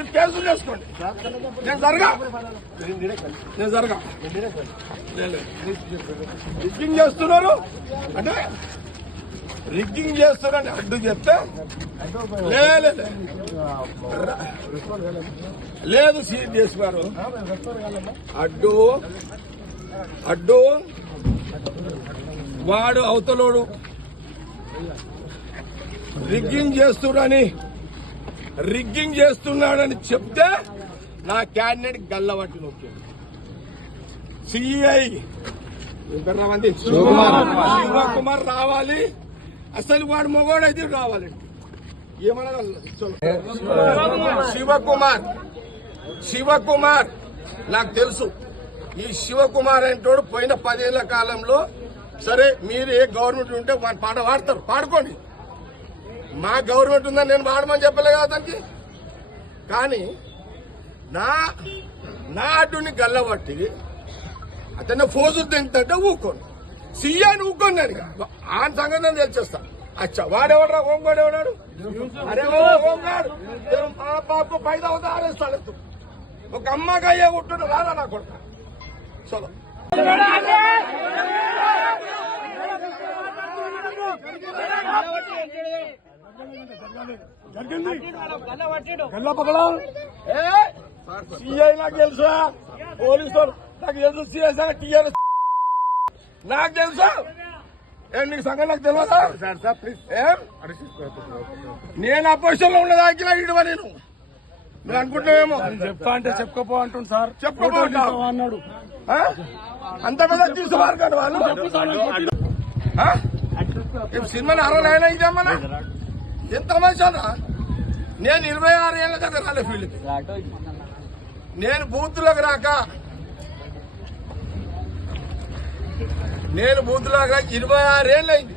మీరు కేసులు చేసుకోండి. నేను జరగా రిగ్గింగ్ చేస్తున్నారు అంటే రిగ్గింగ్ చేస్తున్నారని అడ్డు చెప్తే లేదు సీరియస్ గారు అడ్డు వాడు అవతలోడు రిగ్గింగ్ చేస్తున్నాడని చెప్తే నా క్యాండిడేట్ గల్లబట్టి నొక్కాడు. సిఐ శివకుమార్ రావాలి. అసలు వాడు మొగోడైతే రావాలి. ఏమన్నా శివకుమార్ నాకు తెలుసు. ఈ శివకుమార్ అంటోడు పోయిన 10 ఏళ్ల కాలంలో సరే మీరు ఏ గవర్నమెంట్ ఉంటే పాట పాడతారు, పాడుకోండి. మా గవర్నమెంట్ ఉందని నేను పాడమని చెప్పలే కదా అతనికి. కానీ నా అడ్డుని గల్లబట్టి అతన్ని ఫోజులు తింటే ఊకోండి. సీఐని ఊకోండి. నేను ఆ సంగతి నేను తెలిచేస్తా. అచ్చా వాడెవడరా హోంగాడు ఎవడాడు? అరే హోంగాడు మా బాబు 5 అవుతా ఆరేస్తాడు. ఒక అమ్మకి అయ్యే ఉంటున్నా రాదా నా కొడుకు. చలో సిఐ నాకు తెలుసా, పోలీసు నాకు తెలుసు, సిఐ టీఆర్ఎస్ నాకు తెలుసా. నీకు సంగతి నాకు తెలియదా? నేను అపోజిషన్ లో ఉన్నదాకినా ఇడవ నేను మీరు అనుకుంటున్నావేమో. చెప్తా అంటే చెప్పుకోపో అంటుంది సార్. చెప్పుకోపో అన్నాడు. అంత కదా తీసుకోవాలి కాదు వాళ్ళు. సినిమాని 60 ఇదేమన్నా ఎంత మంచిదా. నేను 26 ఏళ్ళ కదా రాలే ఫీల్డ్కి. నేను బూత్లోకి రాక 26 ఏళ్ళు అయింది.